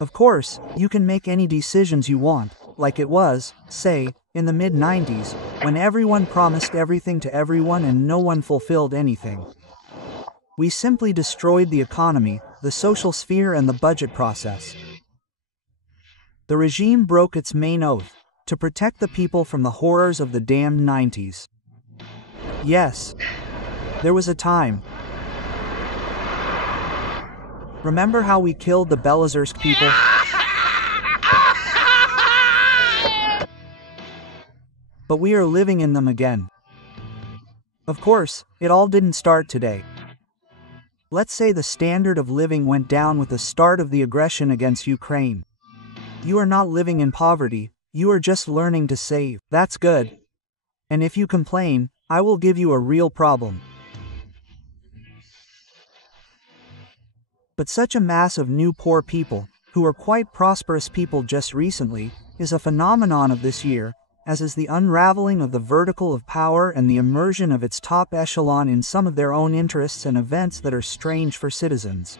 Of course, you can make any decisions you want, like it was, say, in the mid-90s, when everyone promised everything to everyone and no one fulfilled anything. We simply destroyed the economy, the social sphere and the budget process. The regime broke its main oath, to protect the people from the horrors of the damned 90s. Yes, there was a time. Remember how we killed the Belozersk people? But we are living in them again. Of course, it all didn't start today. Let's say the standard of living went down with the start of the aggression against Ukraine. You are not living in poverty, you are just learning to save. That's good. And if you complain, I will give you a real problem. But such a mass of new poor people, who are quite prosperous people just recently, is a phenomenon of this year, as is the unraveling of the vertical of power and the immersion of its top echelon in some of their own interests and events that are strange for citizens.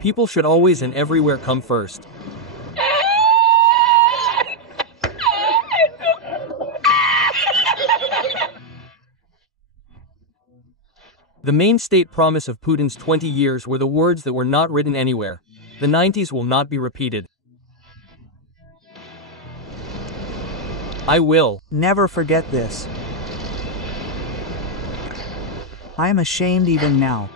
People should always and everywhere come first. The main state promise of Putin's 20 years were the words that were not written anywhere. The 90s will not be repeated. I will never forget this. I am ashamed even now.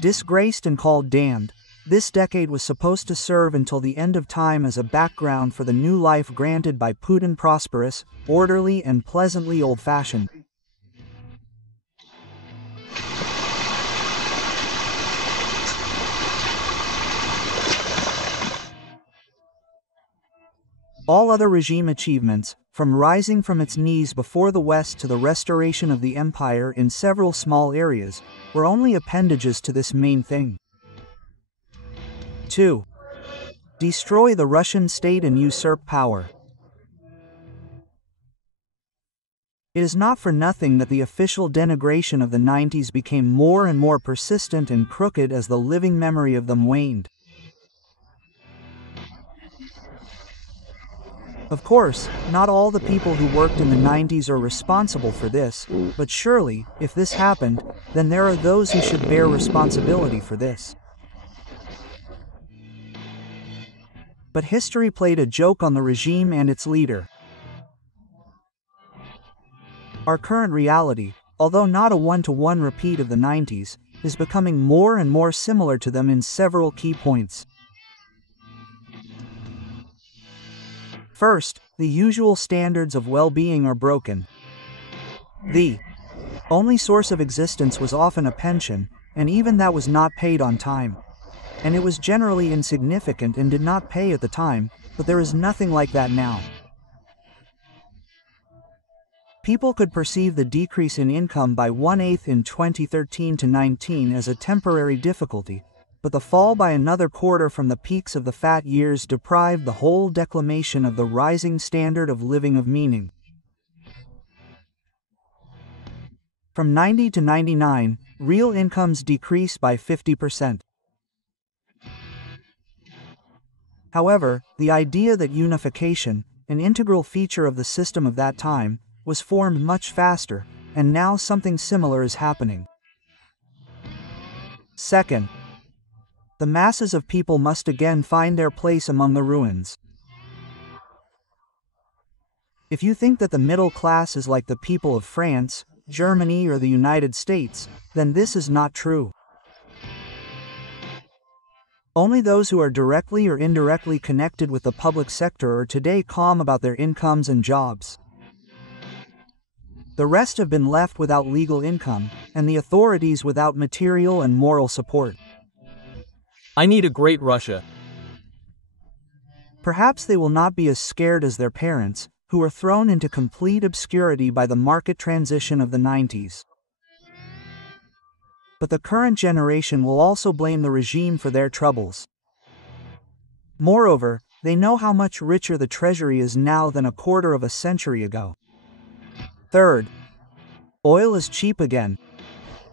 Disgraced and called damned, this decade was supposed to serve until the end of time as a background for the new life granted by Putin, prosperous, orderly and pleasantly old-fashioned. All other regime achievements, from rising from its knees before the West to the restoration of the empire in several small areas, were only appendages to this main thing. 2. Destroy the Russian state and usurp power. It is not for nothing that the official denigration of the 90s became more and more persistent and crooked as the living memory of them waned. Of course, not all the people who worked in the 90s are responsible for this, but surely, if this happened, then there are those who should bear responsibility for this. But history played a joke on the regime and its leader. Our current reality, although not a one-to-one repeat of the 90s, is becoming more and more similar to them in several key points. First, the usual standards of well-being are broken. The only source of existence was often a pension, and even that was not paid on time. And it was generally insignificant and did not pay at the time, but there is nothing like that now. People could perceive the decrease in income by 1/8 in 2013 to 19 as a temporary difficulty, but the fall by another quarter from the peaks of the fat years deprived the whole declamation of the rising standard of living of meaning. From 90 to 99, real incomes decreased by 50%. However, the idea that unification, an integral feature of the system of that time, was formed much faster, and now something similar is happening. Second, the masses of people must again find their place among the ruins. If you think that the middle class is like the people of France, Germany, or the United States, then this is not true. Only those who are directly or indirectly connected with the public sector are today calm about their incomes and jobs. The rest have been left without legal income, and the authorities without material and moral support. I need a great Russia. Perhaps they will not be as scared as their parents, who were thrown into complete obscurity by the market transition of the 90s. But the current generation will also blame the regime for their troubles. Moreover, they know how much richer the treasury is now than a quarter of a century ago. Third, oil is cheap again.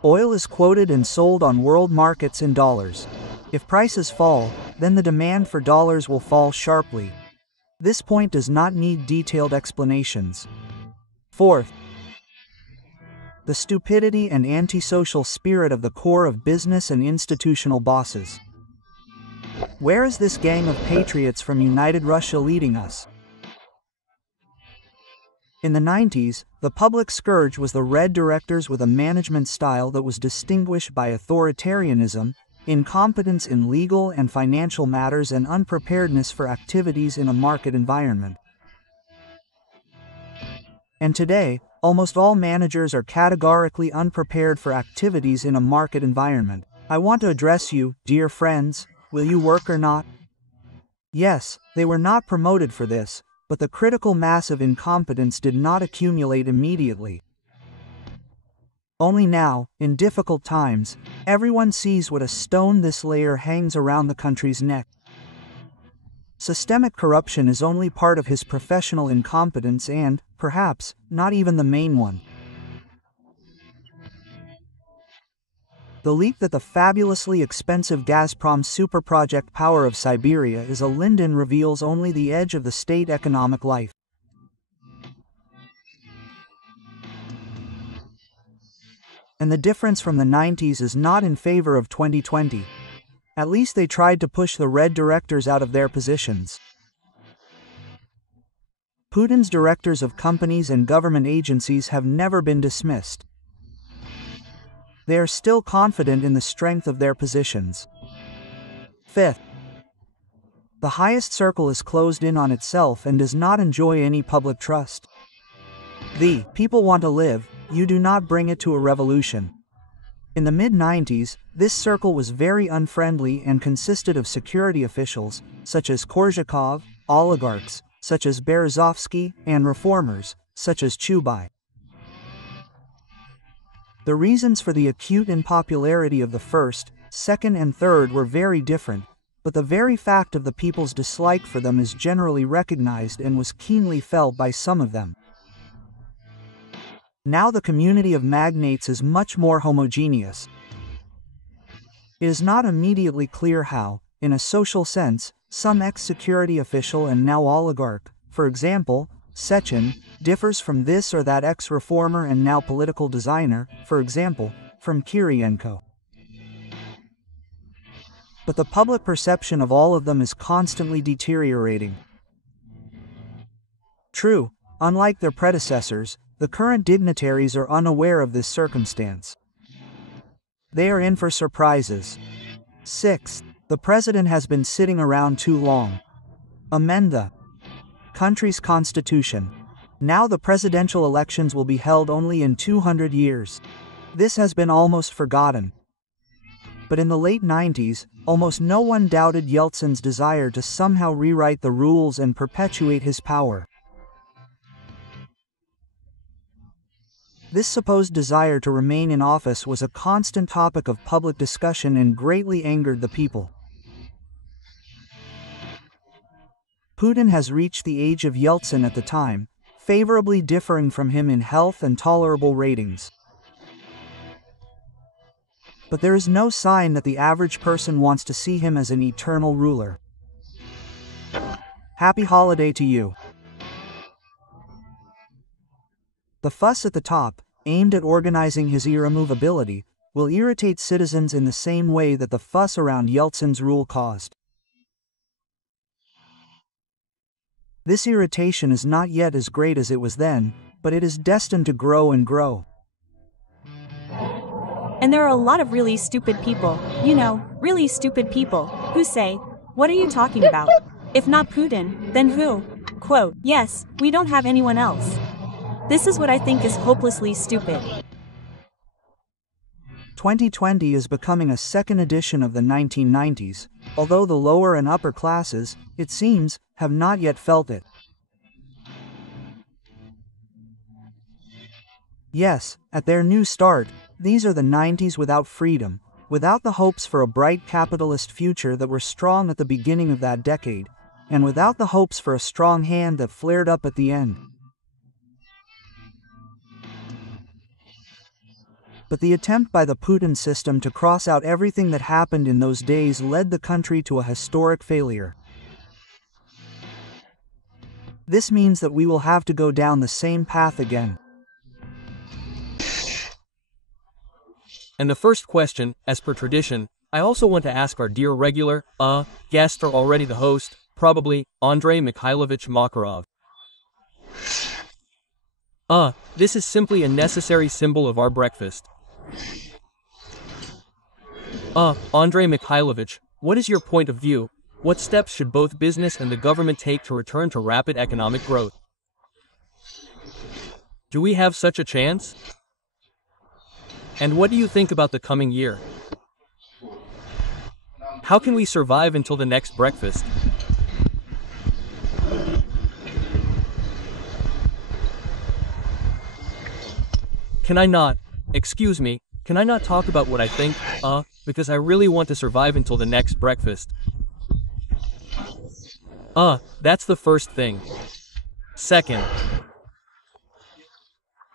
Oil is quoted and sold on world markets in dollars. If prices fall, then the demand for dollars will fall sharply. This point does not need detailed explanations. Fourth, the stupidity and antisocial spirit of the core of business and institutional bosses. Where is this gang of patriots from United Russia leading us? In the 90s, the public scourge was the Red Directors with a management style that was distinguished by authoritarianism, incompetence in legal and financial matters, and unpreparedness for activities in a market environment. And today, almost all managers are categorically unprepared for activities in a market environment. I want to address you, dear friends. Will you work or not? Yes, they were not promoted for this, but the critical mass of incompetence did not accumulate immediately. Only now, in difficult times, everyone sees what a stone this layer hangs around the country's neck. Systemic corruption is only part of his professional incompetence and, perhaps, not even the main one. The leak that the fabulously expensive Gazprom superproject Power of Siberia is a Linden reveals only the edge of the state economic life. And the difference from the 90s is not in favor of 2020. At least they tried to push the Red Directors out of their positions. Putin's directors of companies and government agencies have never been dismissed. They are still confident in the strength of their positions. Fifth, the highest circle is closed in on itself and does not enjoy any public trust. The people want to live, you do not bring it to a revolution. In the mid-90s, this circle was very unfriendly and consisted of security officials, such as Korzhakov, oligarchs, such as Berezovsky, and reformers, such as Chubai. The reasons for the acute unpopularity of the first, second, and third were very different, but the very fact of the people's dislike for them is generally recognized and was keenly felt by some of them. Now the community of magnates is much more homogeneous. It is not immediately clear how, in a social sense, some ex-security official and now oligarch, for example, Sechin, differs from this or that ex-reformer and now political designer, for example, from Kirienko. But the public perception of all of them is constantly deteriorating. True, unlike their predecessors, the current dignitaries are unaware of this circumstance. They are in for surprises. Sixth, the president has been sitting around too long. Amend the country's constitution. Now the presidential elections will be held only in 200 years. This has been almost forgotten. But in the late 90s, almost no one doubted Yeltsin's desire to somehow rewrite the rules and perpetuate his power. This supposed desire to remain in office was a constant topic of public discussion and greatly angered the people. Putin has reached the age of Yeltsin at the time, favorably differing from him in health and tolerable ratings. But there is no sign that the average person wants to see him as an eternal ruler. Happy holiday to you. The fuss at the top, aimed at organizing his irremovability, will irritate citizens in the same way that the fuss around Yeltsin's rule caused. This irritation is not yet as great as it was then, but it is destined to grow and grow. And there are a lot of really stupid people, really stupid people, who say, "What are you talking about? If not Putin, then who?" Quote, "Yes, we don't have anyone else." This is what I think is hopelessly stupid. 2020 is becoming a second edition of the 1990s, although the lower and upper classes, it seems, have not yet felt it. Yes, at their new start, these are the 90s without freedom, without the hopes for a bright capitalist future that were strong at the beginning of that decade, and without the hopes for a strong hand that flared up at the end. But the attempt by the Putin system to cross out everything that happened in those days led the country to a historic failure. This means that we will have to go down the same path again. And the first question, as per tradition, I also want to ask our dear regular, guest or already the host, probably, Andrei Mikhailovich Makarov. This is simply a necessary symbol of our breakfast. Andrei Mikhailovich, what is your point of view? What steps should both business and the government take to return to rapid economic growth? Do we have such a chance? And what do you think about the coming year? How can we survive until the next breakfast? Can I not talk about what I think, because I really want to survive until the next breakfast. That's the first thing. Second,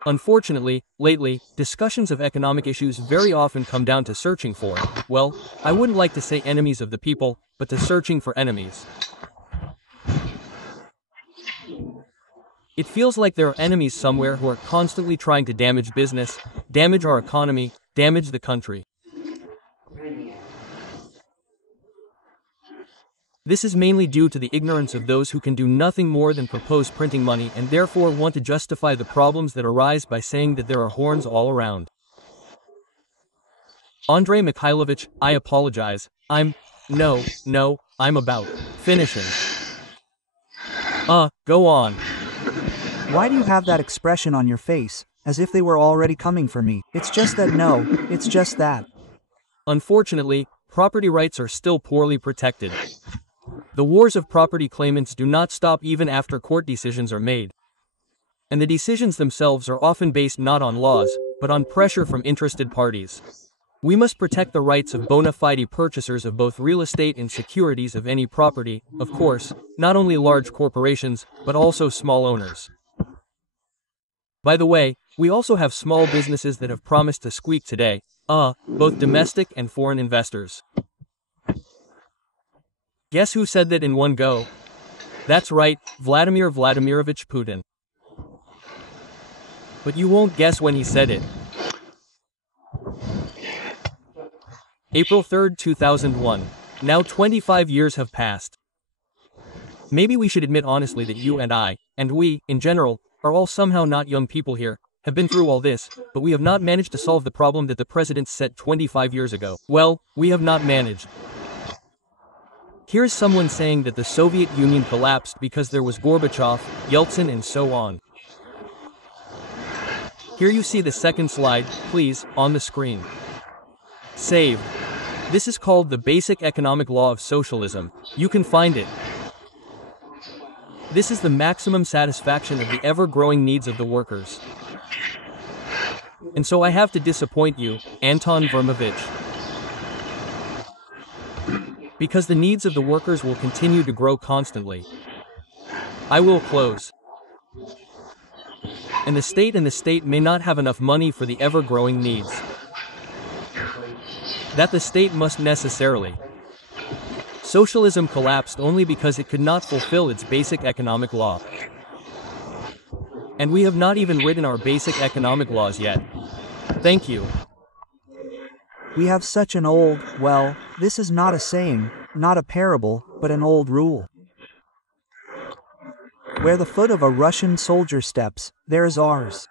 unfortunately, lately, discussions of economic issues very often come down to searching for, well, I wouldn't like to say enemies of the people, but to searching for enemies. It feels like there are enemies somewhere who are constantly trying to damage business, damage our economy, damage the country. This is mainly due to the ignorance of those who can do nothing more than propose printing money and therefore want to justify the problems that arise by saying that there are horns all around. Andrei Mikhailovich, I apologize. I'm about finishing. Go on. Why do you have that expression on your face, as if they were already coming for me? It's just that. Unfortunately, property rights are still poorly protected. The wars of property claimants do not stop even after court decisions are made. And the decisions themselves are often based not on laws, but on pressure from interested parties. We must protect the rights of bona fide purchasers of both real estate and securities of any property, of course, not only large corporations, but also small owners. By the way, we also have small businesses that have promised to squeak today, both domestic and foreign investors. Guess who said that in one go? That's right, Vladimir Vladimirovich Putin. But you won't guess when he said it. April 3rd, 2001. Now 25 years have passed. Maybe we should admit honestly that you and I, and we, in general, are all somehow not young people here, have been through all this, but we have not managed to solve the problem that the president set 25 years ago. Well, we have not managed. Here's someone saying that the Soviet Union collapsed because there was Gorbachev, Yeltsin and so on. Here you see the second slide, please, on the screen. Saved. This is called the basic economic law of socialism. You can find it. This is the maximum satisfaction of the ever-growing needs of the workers. And so I have to disappoint you, Anton Vermovich. Because the needs of the workers will continue to grow constantly. I will close. And the state may not have enough money for the ever-growing needs. That the state must necessarily. Socialism collapsed only because it could not fulfill its basic economic law. And we have not even written our basic economic laws yet. Thank you. We have such an old, well, this is not a saying, not a parable, but an old rule. Where the foot of a Russian soldier steps, there is ours.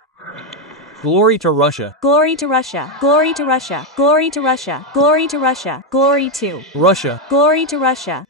Glory to Russia. Glory to Russia. Glory to Russia. Glory to Russia. Glory to Russia. Glory to Russia. Glory to Russia.